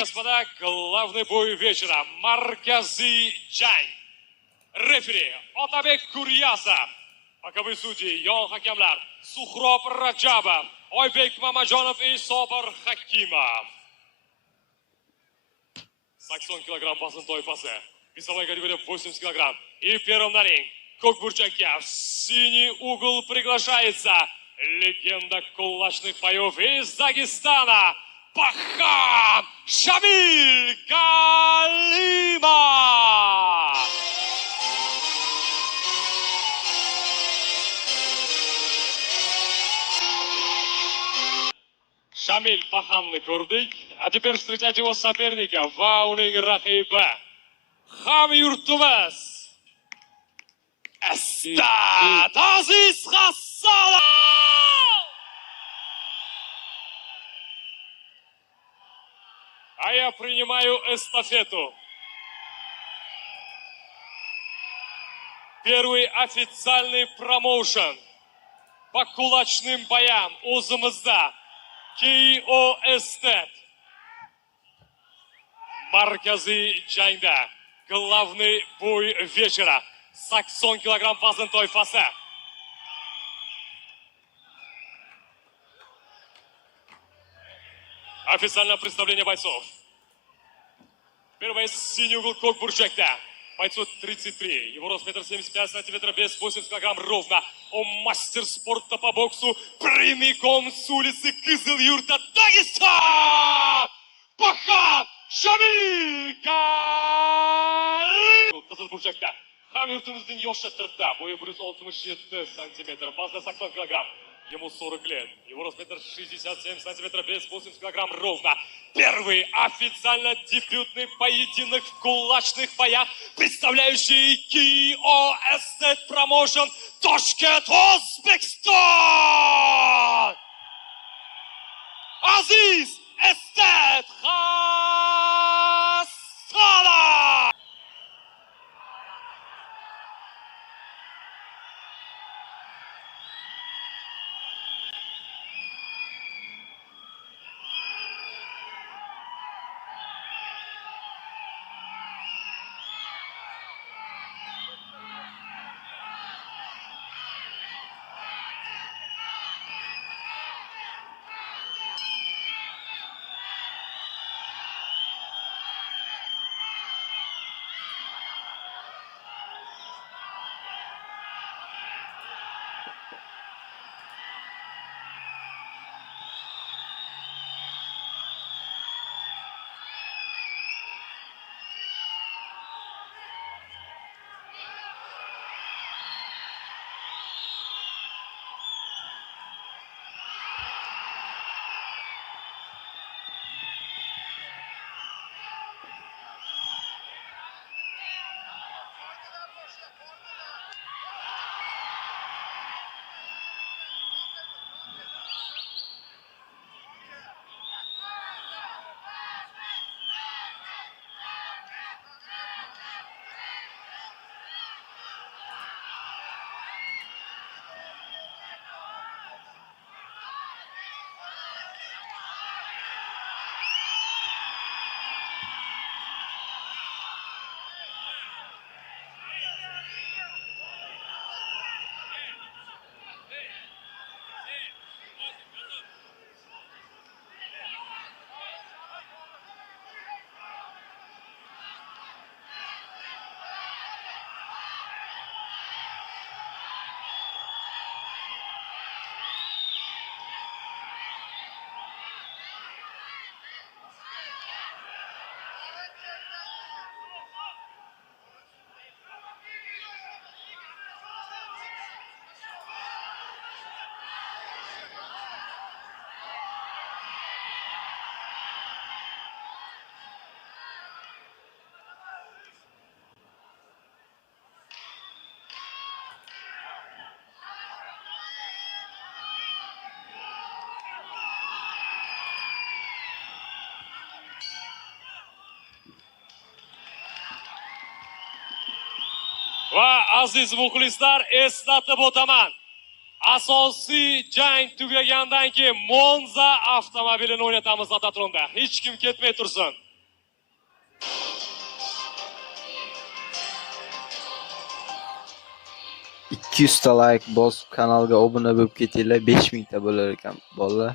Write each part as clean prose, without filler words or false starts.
господа, главный бой вечера. Markaziy jang. Referi Otabek Kuryasov. Boshqa судьи, yon hakamlar Suhrob Rajabov, Oybek Mamajonov и Sobir Hakimov. 80 килограмм вazn toifasi. Весовая категория 80 килограмм. И первым на ринг, көк бурчакка, в синий угол приглашается легенда кулачных боев из Дагестана Бахан Шамиль Галимов. Шамиль Баханны ko'rdik, а теперь встречать его соперника va uning raqibi hamyurtimiz Asad Aziz Hasanov. А я принимаю эстафету. Первый официальный промоушен по кулачным боям o'zimizda KO Estate. Markaziy jangda главный бой вечера. 80 килограмм вazn toifasi. Официальное представление бойцов. Первый синий угол көк бурчакта. Бойцу 33. Его рост 1,75 сантиметра, вес 80 килограмм ровно. Он мастер спорта по боксу прямиком с улицы Кызылюрта, Дагестан! Бахан Шамиль Галимов. Кызыл бурчакта. Hamyurtimizning yosh shatirda, bo'yi 167 сантиметр, вазн 80 килограмм. Ему 40 лет. Его рост 1,67 сантиметра, вес 80 килограмм ровно. Первый официально дебютный поединок в кулачных боях, представляющий KO Estate Promotion Toshkent, O'zbekiston. Aziz Estate Hasanov. Va aziz muxlislar, eslatib o'taman. Asosiy jang tugagandan keyin Monza avtomobilini o'ynatamiz Atatronda. Hech kim ketmay tursin. 200 ta like bosib kanalga obuna bo'lib ketinglar, 5000 ta bo'lar ekan bolalar.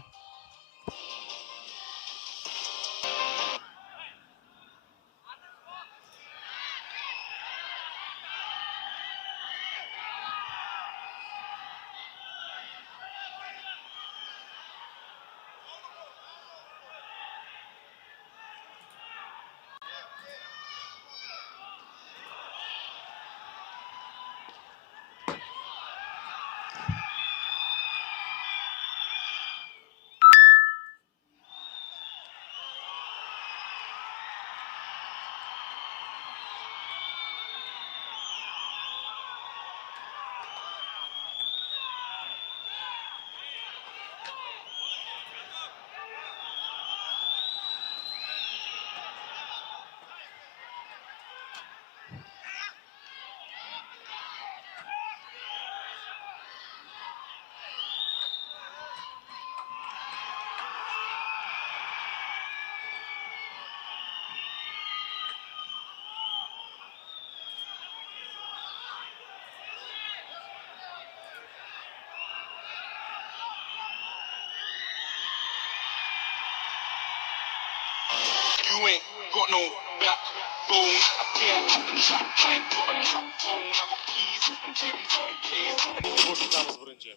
You ain't got no backbone. I can't have the track, I ain't got a track phone. I got keys and Jimmy got keys. Ringni bo'shatamiz birinchi.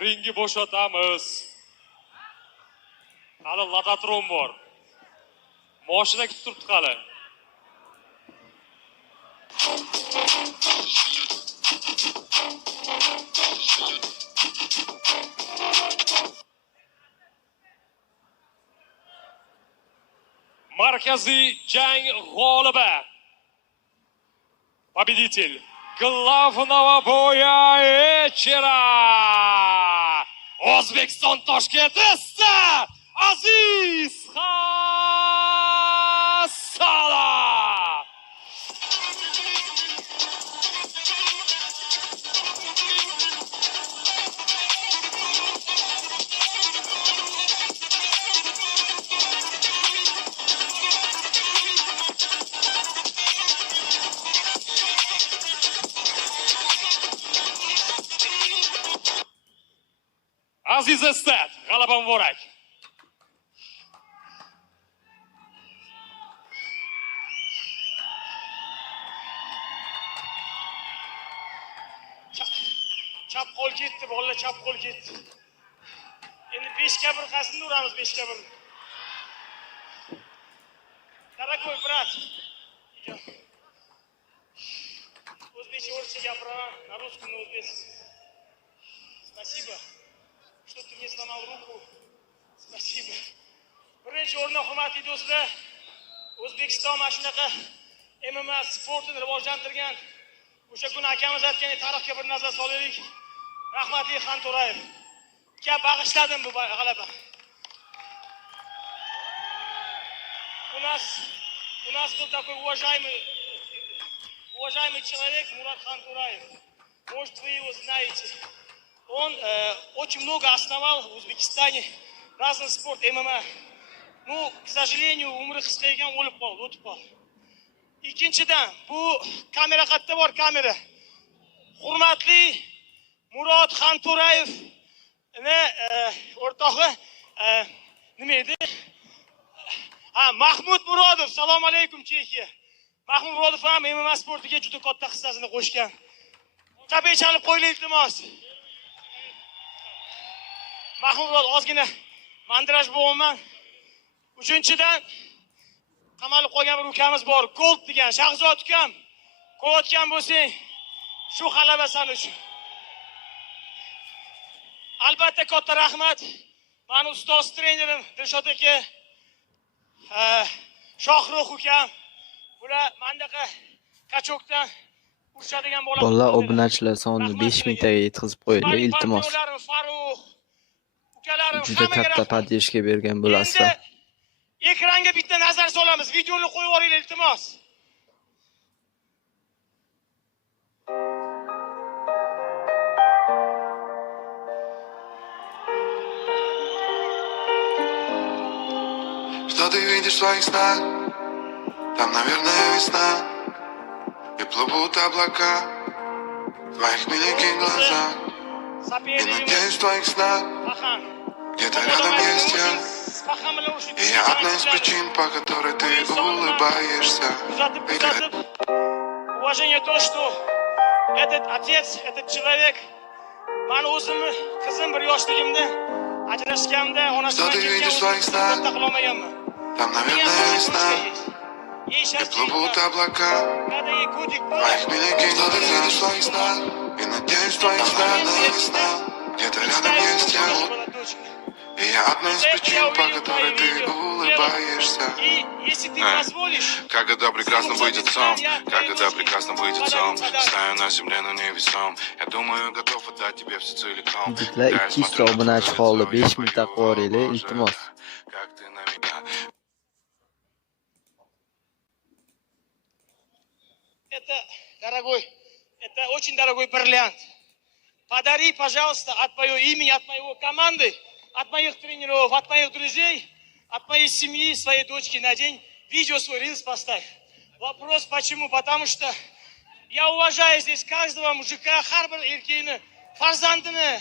Ringni bo'shatamiz. Hali Ladatron bor. Mashina kutib turibdi hali. Markaziy jang g'olibi. Победитель главного боя вечера. O'zbekiston Toshkent Aziz Hasanov. Aziz Estat, g'alaba muborak. Chap qo'l ketdi, bolalar chap qo'l ketdi. Endi 5 ga 1 qasdini uramiz, 5 ga 1. Дорогой брат, идем. O'zbekcha o'rcha gapiraman, на русском, на узбекском. Спасибо, что ты мне сломал руку. Спасибо. Birinchi o'rinda hurmatli do'stlar, O'zbekiston mana shunaqa MMA sportini rivojlantirgan o'sha kuni akamiz aytgandek tarixga bir nazar solaylik. Rahmatli Xanto'rayev. Gap bag'ishladim bu g'alaba. У нас был такой уважаемый человек Мурат Хантураев. Может, вы его знаете. Он очень много основал в Узбекистане разный спорт, ММА. Ну, к сожалению, umri qisqaygan o'lib qoldi, o'tib qoldi. Ikkinchidan, bu kamera qayerda bor kamera? Hurmatli Murod Xanto'rayev o'rtog'i nima edi? Mahmud Murodov, salom alaykum Chexiya. Mahmud Murodov ham MMA sportiga juda katta hissasini qo'shgan. Tabiiy chalib qo'ying iltimos. Mahmud Murodov ozgina mandraj bo'laman. Uchinchidan qamalib qolgan bir ukamiz bor, Gold degan Shahzod ukam. Ko'rayotgan bo'lsang, shu g'alaba san uchun. Albatta katta rahmat. Meni ustoz trenerim Dilshod aka, Shohrux ukam. Bular mendaqa kachokdan urishadigan bolalar. Bolalar obunachilar sonini 5000 taga yetkazib qo'yinglar, iltimos. Juda katta podдержка bergan bo'lasizlar. Ekranga bitta nazar solamiz, videoni qo'yib yuboringlar iltimos. Что ты видишь в своих снах? Там, наверное, весна. И плывут облака. Твоих миленьких глазах и Сопернигimiz надеюсь в твоих снах Paxan. где-то рядом есть я. Paxan bilan urushib И я одна из причин, по которой ты улыбаешься. Кузатib, уважение то, что этот отец, этот человек, mani o'zimni qizim bir yoshligimda ajrashganimda onasidan Что ты видишь в своих ketgan снах? o'zimni qilolmaganman. Там, наверное, весна, Ей и сейчас плывут облака. когда ей годик был, Твоих миленьких глаз ты видишь в своих снах. И надеюсь в твоих снах на весна. Где-то рядом есть я. тоже была дочка. И я одна из причин, по которой ты улыбаешься. И если ты позволишь, Когда прекрасно выйдет сон, когда прекрасно выйдет сон. Стою на земле, но не весом. Я думаю, готов отдать тебе все целиком. Yigitlar 200 obunachi qoldi. 5000 ta qo'ringlar, iltimos. Как ты на меня. это, дорогой, это очень дорогой бриллиант. Подари, пожалуйста, от моего имени, от моего команды, от моих тренеров, от моих друзей, от моей семьи, своей дочки на день видео свой рилс поставь. Вопрос почему? Потому что я уважаю здесь каждого мужика, har bir erkakni, farzandini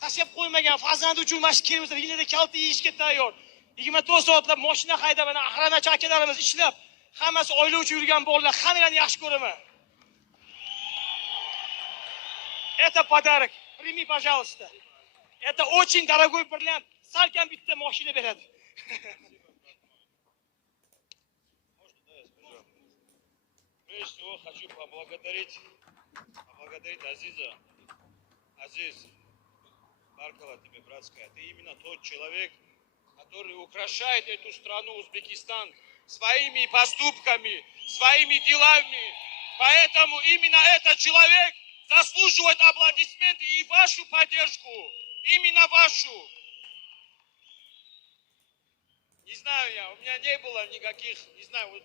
tashlab qo'ymagan, farzandi uchun mana shu kelib ringlarda kalta yeyishga tayyor. 24 soatlab mashina haydab, mana aqranachi akalarimiz ishlab, hammasi oila uchun yurgan bolalar, hammalarni yaxshi ko'raman. Это подарок. Прими, пожалуйста. Это очень дорогой бриллиант. Salkam bitta mashina beradi. Прежде всего хочу поблагодарить Азиза. Азиз, Баркала тебе, братская, ты именно тот человек, который украшает эту страну, Узбекистан, своими поступками, своими делами. Поэтому именно этот человек заслуживает аплодисменты и вашу поддержку. Именно вашу. Не знаю я, у меня не было никаких, не знаю, вот,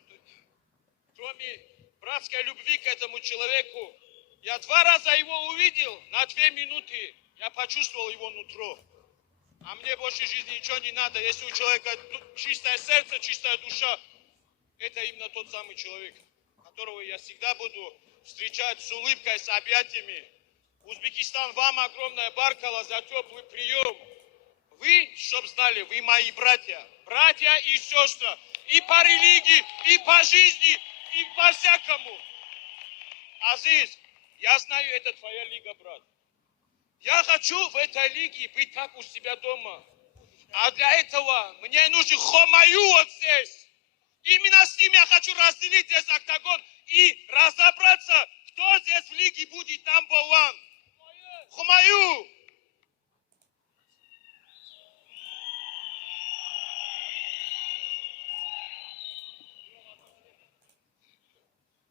кроме братской любви к этому человеку. Я 2 раза его увидел на 2 минуты. Я почувствовал его нутро. А мне больше жизни ничего не надо. Если у человека чистое сердце, чистая душа, это именно тот самый человек, которого я всегда буду встречать с улыбкой, с объятиями. Узбекистан, вам огромное Баркала за теплый прием. Вы, чтоб знали, вы мои братья. Братья и сестры. И по религии, и по жизни, и по всякому. Азиз, я знаю, это твоя лига, брат. Я хочу в этой лиге быть как у себя дома. А для этого мне нужен Хомаю вот здесь. Именно с ним я хочу разделить здесь октагон и разобраться, кто здесь в лиге будет number one. Хомаю!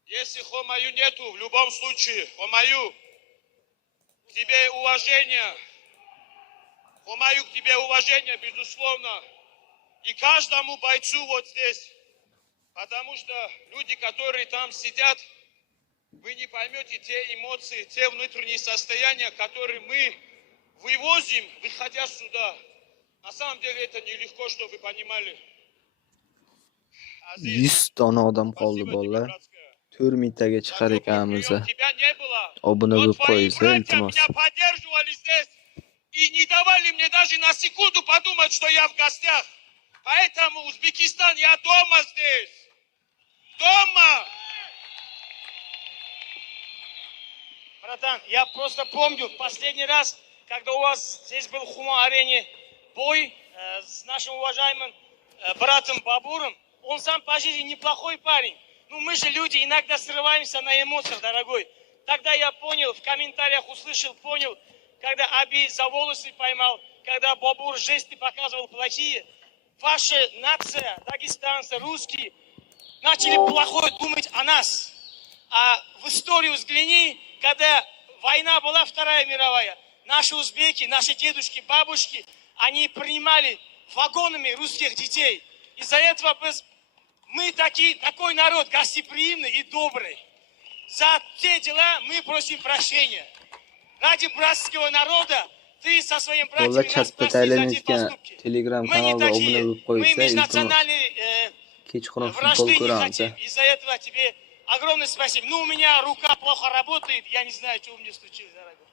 Если Хомаю нету, в любом случае, Хомаю, к тебе уважение. Хомаю, к тебе уважение, безусловно. И каждому бойцу вот здесь. Потому что люди, которые там сидят, вы не поймете те эмоции, те внутренние состояния, которые мы вывозим, выходя сюда. На самом деле это нелегко, чтобы вы понимали. 100 dona odam qoldi bolalar. 4000 taga chiqar ekanmiz. Obuna bo'lib qo'yinglar, iltimos. Меня поддерживали здесь и не давали мне даже на секунду подумать, что я в гостях. Поэтому Узбекистан, я дома здесь. Дома! Братан, я просто помню последний раз, когда у вас здесь был в Хума-арене бой с нашим уважаемым братом Бабуром. Он сам по жизни неплохой парень. Ну мы же люди, иногда срываемся на эмоциях, дорогой. Тогда я понял, в комментариях услышал, понял, когда Аби за волосы поймал, когда Бабур жесты показывал плохие. Ваша нация, дагестанцы, русские, начали плохое думать о нас. А в историю взгляни, когда война была, Вторая мировая, наши узбеки, наши дедушки, бабушки, они принимали вагонами русских детей. Из-за этого мы такой народ гостеприимный и добрый. За те дела мы просим прощения. Ради братского народа ты со своим Bolalar братьями нас chatda прости за те taylanayotgan поступки. Telegram Мы не kanaliga obuna такие, bo'lib мы qo'ysa, iltimos. межнациональные Kechqurun futbol вражды не ko'ramiz. хотим. Из-за этого тебе Огромное спасибо. Ну, у меня рука плохо работает. Я не знаю, что у меня случилось, дорогой.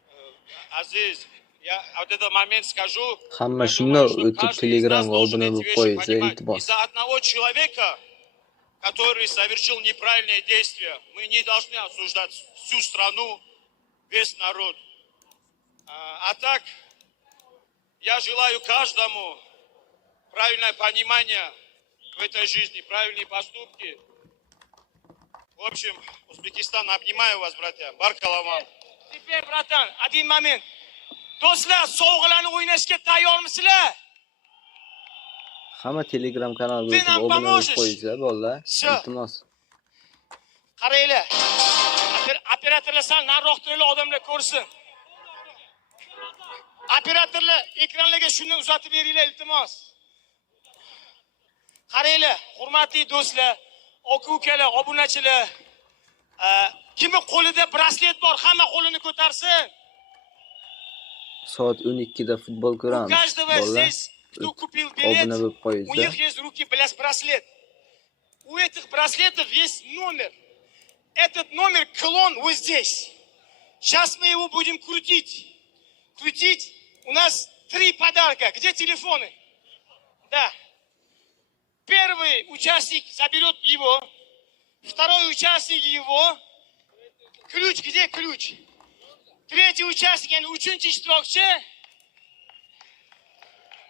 Aziz, я вот этот момент скажу. Hamma Я shunda думаю, что o'tib каждый из нас Telegramga должен obuna эти bo'lib вещи qo'yinglar, понимать. iltimos. Из-за одного человека, который совершил неправильные действия, мы не должны осуждать всю страну, весь народ. А так, я желаю каждому правильное понимание в этой жизни, правильные поступки. В общем, Узбекистан, обнимаю вас, братья. Баркалавам. Теперь, братан, один момент. Do'stlar, sovg'alarni o'ynashga tayyormisizlar? Hamma Telegram kanaliga Ты o'tib нам obuna bo'lib поможешь? qo'yinglar, bolalar. Всё. Iltimos. Qaranglar. Operatorlar sal nariroq turinglar, odamlar ko'rsin. Operatorlar ekranlarga shuni uzatib beringlar, iltimos. Qaranglar, hurmatli do'stlar, aka-ukalar, obunachilar. Kimning qo'lida braslet bor, hamma qo'lini ko'tarsin. Soat 12 da futbol У ko'ramiz, каждого bolalar. здесь, кто купил билет, Obuna bo'lib у qo'yinglar. них есть в руки браслет. У этих браслетов есть номер. Этот номер клон вот здесь. Сейчас мы его будем крутить. Крутить. У нас 3 подарка. Где телефоны? Да. Первый участник заберет его. Второй участник его. Ключ. Где ключ? Tretий участник, yani uchinchi ishtirokchi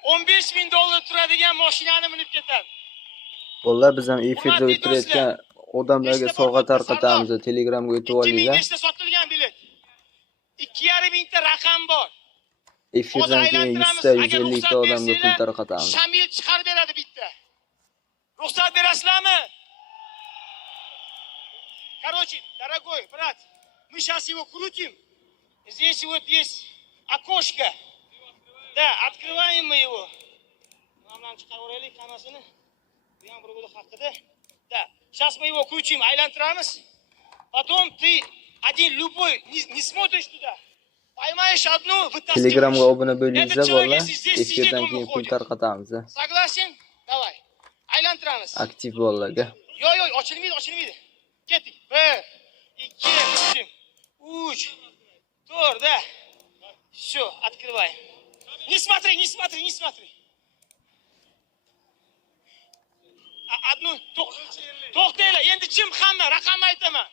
$15,000 turadigan mashinani minib ketadi. Bolalar, biz ham efirda o'tirayotgan odamlarga sovg'a tarqatamiz. Telegramga o'tib 2000 olinglar. nechta sotilgan bilet. 2,5 ta raqam bor. Efirdan keyin 100 ta 150 ta odamga pul tarqatamiz. Shamil chiqarib beradi bitta. Ruxsat berasizlarmi? Короче, дорогой брат, мы сейчас его крутим. Здесь вот есть окошко. Да, открываем мы его. Нам chiqaraveraylik hammasini. Bu ham bir bo'la haqida. Да, сейчас мы его крутим, aylantiramiz. Потом ты один любой не смотришь туда. Поймаешь одну, вытаскиваешь. Telegramga obuna bo'linglar, Этот человек, bolalar. если здесь сидит, Efirdan он keyin pul выходит. tarqatamiz. Согласен? Давай. Aylantiramiz. Aktiv bolalarga. Yo'q, ochilmaydi, ochilmaydi. Ketdik. 1, 2, 3, 4, да. Все, открываем. Не смотри, не смотри, не смотри. Одну, to'xtanglar, endi jim hamma, raqam aytaman.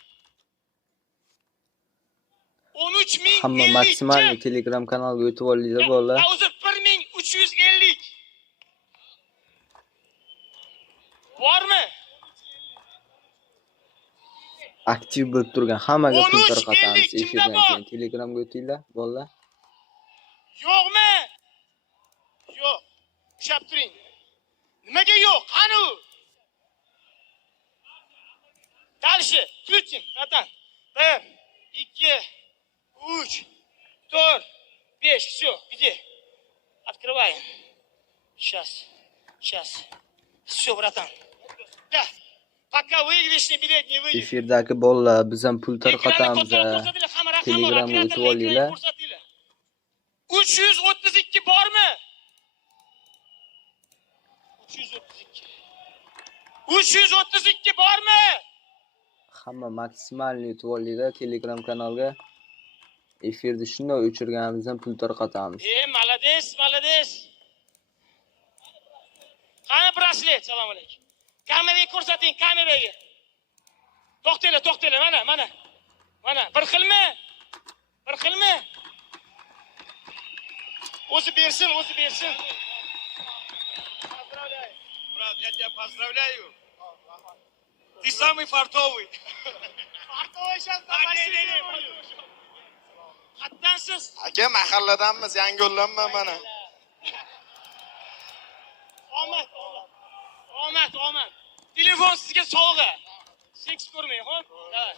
13,050. Hamma maksimalni Telegram kanaliga o'tib olinglar, bolalar. Hozir 1,350. Bormi? Aktiv bo'lib turgan hammaga pul 13,50 tarqatamiz. kimda Efirdan bor? keyin Telegramga o'tinglar, bolalar. Yo'qmi? Yo'q. Ushlab turing. Nimaga yo'q? Qani u? Dальше. Крутим, братан. 1, 2, 3, 4, 5. Все, где? Открываем. Сейчас. Все, братан. Да. Пока выигрышный билет не выйдет. Efirdagi bolalar, biz ham pul tarqatamiz. Telegramga o'tib olinglar. 332 bormi? 332 bormi? Hamma maksimalni yutib olinglar Telegram kanalga. Efirda shunday o'chirganimizdan pul tarqatamiz. Молодец, молодец. Qani braslet? Assalomu alaykum. Kameraga ko'rsating, kameraga. To'xtanglar, mana. Mana, bir xilmi? O'zi bersin. Брат, я тебя поздравляю. Ты самый фартовый. Farqo'y Qatdansiz? Aka, mahalladanmiz, yangi yo'llanma mana. Omad. Telefon sizga sovg'a. Seks ko'rmang, xo'p? Davay.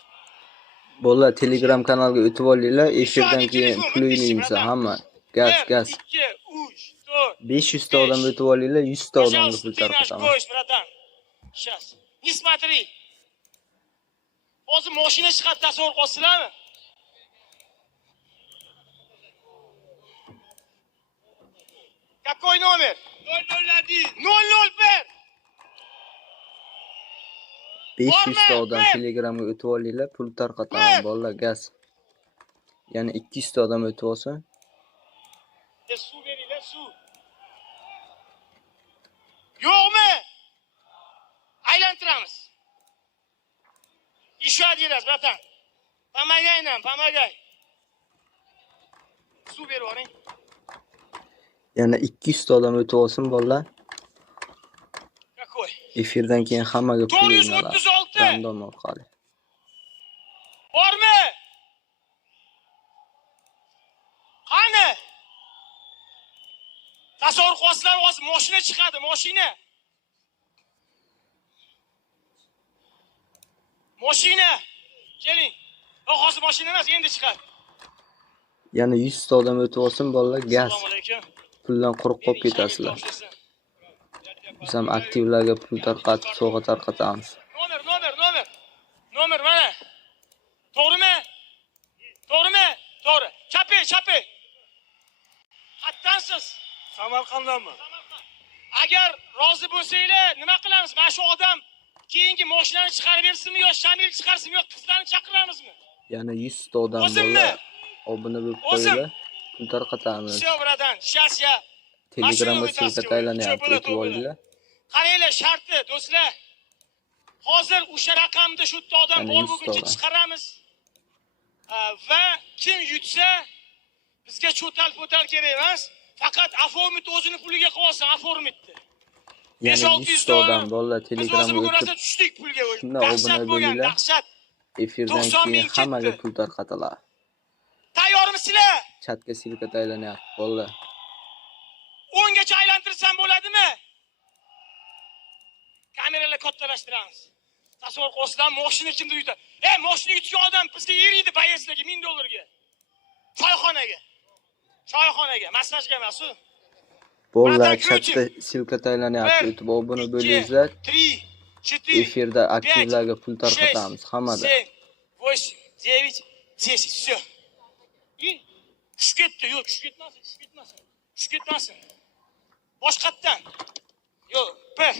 Bolalar, Telegram kanalga o'tib olinglar. Efirdan keyin pul o'ynaymiz hamma. Gaz. 2, 3, 4. 500 ta odam o'tib olinglar, 100 ta odamga Пожалуйста, pul ты наш tarqatamiz. гость, братан. Сейчас. Не смотри. Hozir mashina chiqadi, tasavvur qilsizlarmi? Какой номер? 001. 001. 500 ta odam Telegramga o'tib olinglar, pul tarqataman bolalar, gaz. Yana 200 ta odam o'tib olsin. Suv beringlar, suv. Yo'qmi? Aylantiramiz. Ishadinglar, bratan. Помогай-нам, помогай. Suv berib yuboring. Yana 200 ta odam o'tib olsin bolalar. Какой? Efirdan keyin hammaga pul 436. random orqali. Bormi? Qani? Tasavvur qilasizlar, hozir mashina chiqadi, mashina. Mashina. Keling. Hozir mashina emas, endi chiqadi. Yana 100 ta odam o'tib olsin bolalar, gaz. Assalomu alaykum. Puldan quruq qolib ketasizlar. Biz ham aktivlarga pul tarqatib, sovg'a tarqatamiz. Nomer mana. To'g'rimi? To'g'rimi? To'g'ri. Chapi. Hattansiz. Samarqanddanmi? Agar rozi bo'lsanglar, nima qilamiz? Mana shu odam keyingi mashinani chiqarib bersinmi yo Shamil chiqarsinmi yo qizlarni chaqiramizmi? Yana 100 ta odam O'zimmi? bolalar. Obuna bo'lib qo'yinglar. Pul tarqatamiz. Всё, bratan, сейчас я Telegramga ссылка aylanyapti, o'tib olinglar. qaranglar, sharti do'stlar. Hozir o'sha raqamda shu yerda odam Yana bor 100 bo'lguncha ta. chiqaramiz. Va kim yutsa bizga cho'tal-po'tal kerak emas. Faqat Aformit o'zini puliga qolsin, Aformitni. Yana 100 ta odam bolalar Biz Telegramga o'zimiz o'tib rosa tushdik pulga. shunda Dahshat obuna bo'lgan, bo'linglar. dahshat. Efirdan 90 keyin ming hammaga ketdi. pul tarqatiladi. Tayyormisizlar? Chatga ссылка aylanyapti bolalar. 10 gacha aylantirsam bo'ladimi? Kameralar kattalashtiramiz. Tasavvur qilsam, mashina kimdir yutadi. Mashina yutgan odam bizga yeriydi bayeslarga $1000 ga. Choyxonaga, massajga emas u. Bolalar chatda ссылка aylanyapti, o'tib obuna bo'linglar. 3, 4, Efirda aktivlarga pul tarqatamiz hammada. 8, 9, 10. Всё. Tushib ketdi, yo'q, tushib ketmasin. Boshqatdan. Yo'q, 1,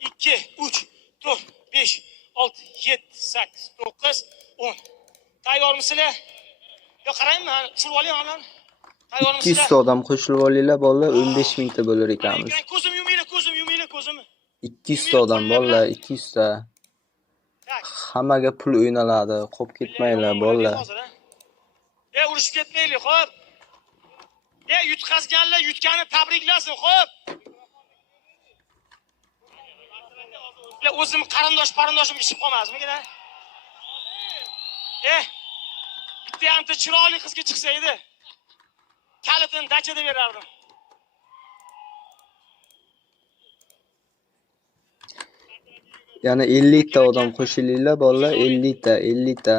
2, 3, 4, 5, 6, 7, 8, 9, 10. Tayyormisizlar? Yo, qarangmi, tushirib oling ana. 200 ta odam qo'shilib olinglar bolalar, 15 mingta bo'lar ekanmiz. Ko'zim yuminglar, ko'zimni. 200 ta odam bolalar, 200 ta. Hammaga pul o'ynaladi, qolib ketmanglar bolalar. Urushib ketmaylik, xo'p. Yutqazganlar yutgani tabriklasin, xo'p. O'zim qarindoshim ishib qolmasmi-gina? Bitta hamta chiroyli qizga chiqsa edi. Kalitini dachada berardim. Yana 50 ta odam qo'shilinglar bolalar, 50 ta.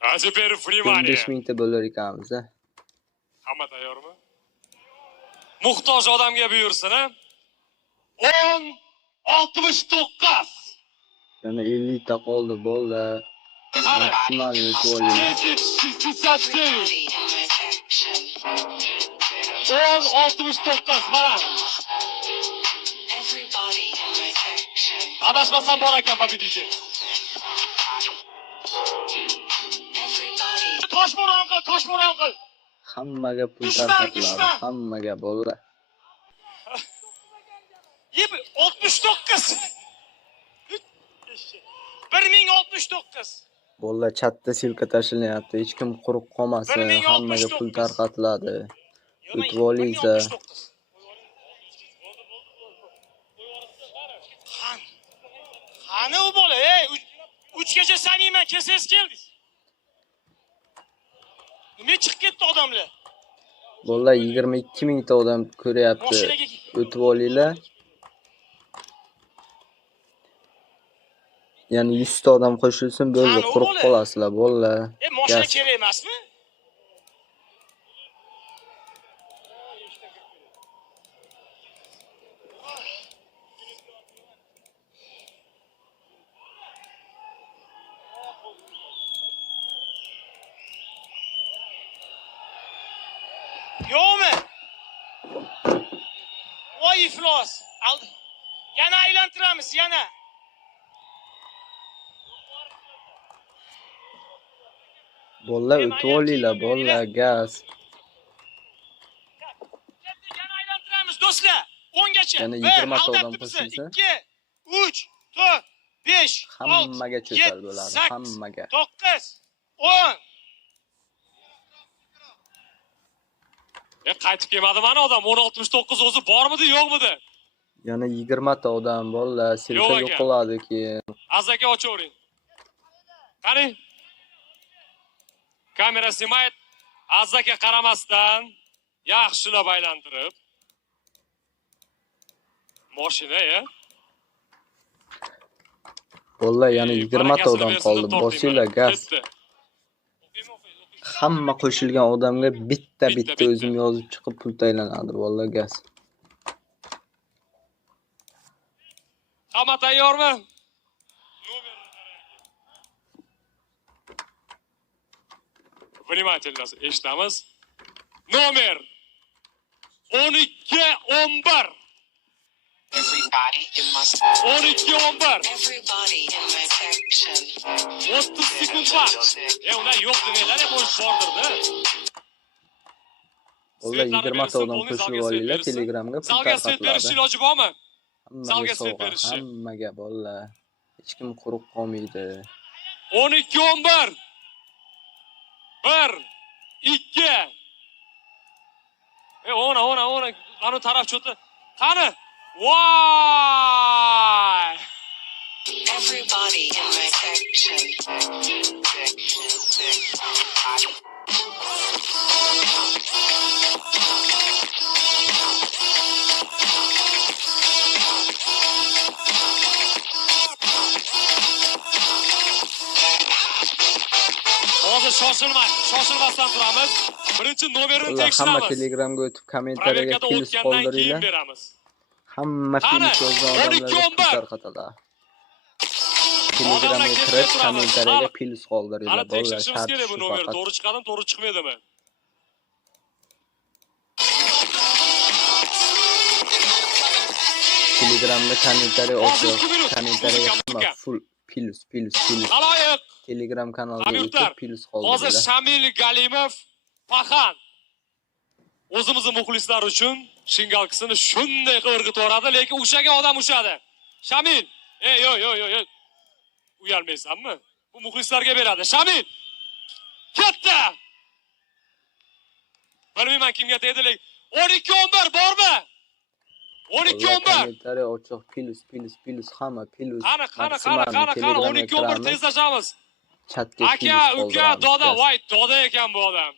А теперь внимание! 15 mingta bo'lar ekanmiz. Hamma tayyormi? Muhtoj odamga buyursin, ha? 10.69. Yana 50 ta qoldi bolalar. Maksimal o'tib olinglar. 10.69 mana. Adashmasam bor ekan победитель. Toshmo'ron qil. Hammaga pul tarqatiladi, hammaga bolalar. 69. 1069. Bolalar chatda ссылка tashlanyapti, hech kim quruq qolmasin, hammaga pul tarqatiladi. O'tib olinglar. Qani u bola, 3 gacha saniyman, kelsangiz keldingiz. Nima chiqib ketdi odamlar? Bolalar 22 mingta odam ko'ryapti. O'tib olinglar. Ya'ni 100 ta odam qo'shilsin, bo'ldi, quruq qolasizlar bolalar. Mashina kerak emasmi? Yo'qmi? Voy iflos. Yana aylantiramiz, yana. Bolalar o'tib olinglar, bolalar, gaz. Yana aylantiramiz do'stlar. 10 gacha. Yana 1, 20 ta odam aldabdi bizni. qo'shilsa. 2, 3, 4, 5, 6, Hammaga cho'tal 7, bo'ladi, 8, hammaga. 9, 10. Qaytib kelmadi mana odam 1069 o'zi bormidi, yo'qmidi? Yana 20 ta odam, bolalar, silka Yo'q ekan. yo'qoladi keyin. Azaka ochavering. Qani? Kamera snimayt. Azaka qaramasdan yaxshilab aylantirib. Mashina, Bolalar, yana 20 ta odam qoldi. Bosinglar, gaz. Hamma qo'shilgan odamga bitta o'zim yozib chiqib pul taylanadi, bolalar, gaz. Hamma tayyormi? Vнимательно eshitamiz. Nomer 1211. Everybody in my 1211. everybody in my section. 30 sekund vaqt. Ular yo'q demaylar, bo'sh bordir-da. Bolalar, 20 ta odam qo'shilib olinglar, Telegramga pul Zalga svet berish tarqatiladi. iloji bormi? Hammaga Zalga svet sovg'a, berishi. hammaga, bolalar. Hech kim quruq qolmaydi. 1211. 1 2. Ona mana taraf cho'ti. Qani? Voy! Everybody in my section. Hozir shoshilmasdan turamiz. Birinchi nomerni Bolalar, hamma tekshiramiz. Telegramga o'tib kommentariyaga Proverkada pul o'tgandan keyin qoldiringlar. beramiz. Hamma Qani? pul yozgan odamlarga 12-11. pul tarqatiladi. Telegramga kirib kommentariyaga pul qoldiringlar, Hali bolalar. tekshirishimiz Shart kerak bu shu nomer. faqat. To'g'ri chiqadimi, to'g'ri chiqmaydimi? Telegramda kommentariya Hozir ochib, 2 minut. kommentariyaga Muzika, hamma full plus. Haloyiq. Telegram kanaliga Hamyurtlar, o'tib plus hozir qoldiringlar. Shamil Galimov Paxan o'zimizning muxlislar uchun shingalkisini shunday o'rgitib lekin ushagan odam ushadi. Shamil, yo'q. Uyalmaysanmi? Bu muxlislarga beradi. Shamil! Katta! Bilmayman kimga tegdi, lekin 12-11 bormi? 12-11. Kommentariya ochiq plus hamma plus. Qani, Telegramga 12-11 kiramiz, tezlashamiz. chatga Aka, uka, doda, voy, doda ekan bu odam.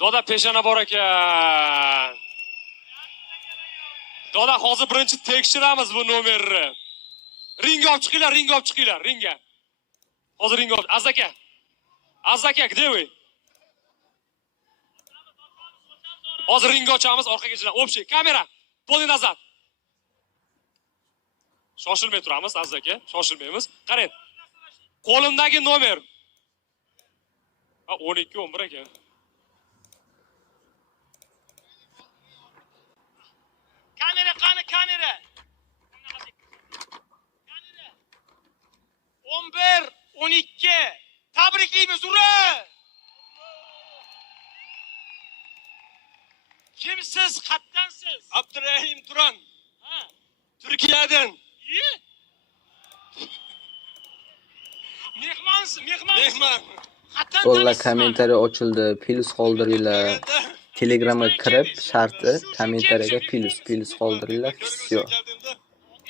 Doda peshona bor ekan. Doda, hozir birinchi tekshiramiz bu nomerni. Ringga olib chiqinglar, ringga. Hozir ringga olib. Azaka, где вы? Hozir ringga ochamiz, orqaga chiqamiz. Общий kamera. Полный назад. Shoshilmay turamiz, Azaka, shoshilmaymiz. Qarang. Qo'limdagi nomer. 12-11 ekan. Kamera qani, kamera. 11, 12. Tabriklaymiz, ura! Kimsiz, qayerdansiz? Abdurahim Turan. Ha. Turkiyadan. Mehmonsiz, mehmon. Qayerdan Bolalar, tanisiz mani? kommentariya ochildi, plus qoldiringlar. Telegramga kirib, sharti kommentariyaga plus qoldiringlar. Всё.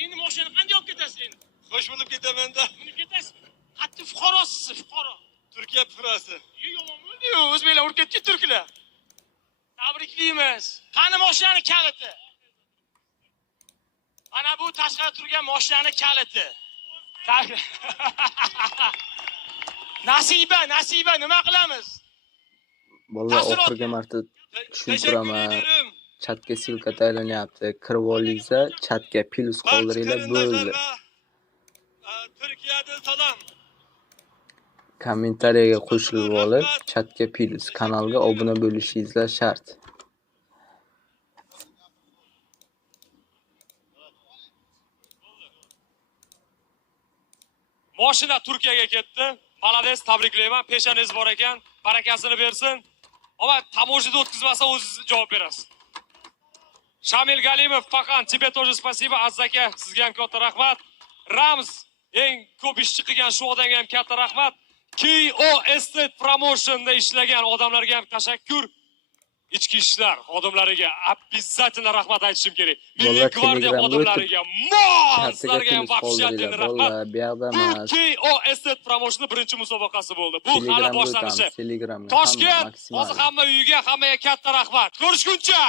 Endi mashina qanday olib ketasiz endi? Xo'sh bo'lib ketaman-da. Minib ketasiz. Qayerda fuqarosiz, fuqaro. Turkiya fuqarosi. Yomon bo'ldi-yu, o'zbeklar urib ketdi turklar. Tabriklaymiz. Qani mashinani kaliti? Mana bu tashqarida turgan mashinani kaliti. Nasiba, nima qilamiz? Bolalar, oxirgi marta tushuntiraman. Chatga silka taylanyapti. Kirib olinglar, chatga plus qoldiringlar, bo'ldi. Turkiyadan salom. Kommentariyaga qo'shilib olib, chatga plus, kanalga obuna bo'lishingizlar shart. Mashina Turkiyaga ketdi. Malades, tabriklayman. Peshanangiz bor ekan. Barakasini bersin. Ama tamoshida o'tkazmasa o'zingiz javob berasiz. Shamil Galimov, Faxan, тебе тоже спасибо. Aziz aka, sizga ham katta rahmat. Rams, eng ko'p ishchi qilgan shu odamga ham katta rahmat. KO Estate Promotion'da ishlagan odamlarga ham tashakkur. Ichki ishlar xodimlariga обязательно rahmat aytishim kerak. Milliy gvardiya xodimlariga, sizlarga ham vaqtiyatli rahmat. KO Estate Promotion'ning birinchi musobaqasi bo'ldi. Bu hali boshlanishi. Toshkent, hozir hamma uyiga, hammaga katta rahmat. Ko'rishguncha.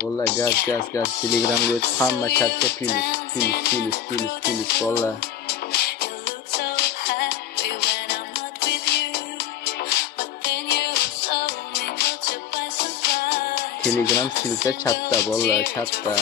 Bolla gaz Telegramga o'tib hamma chatga pilis bolla. Telegram silka chatda bolla, chatda.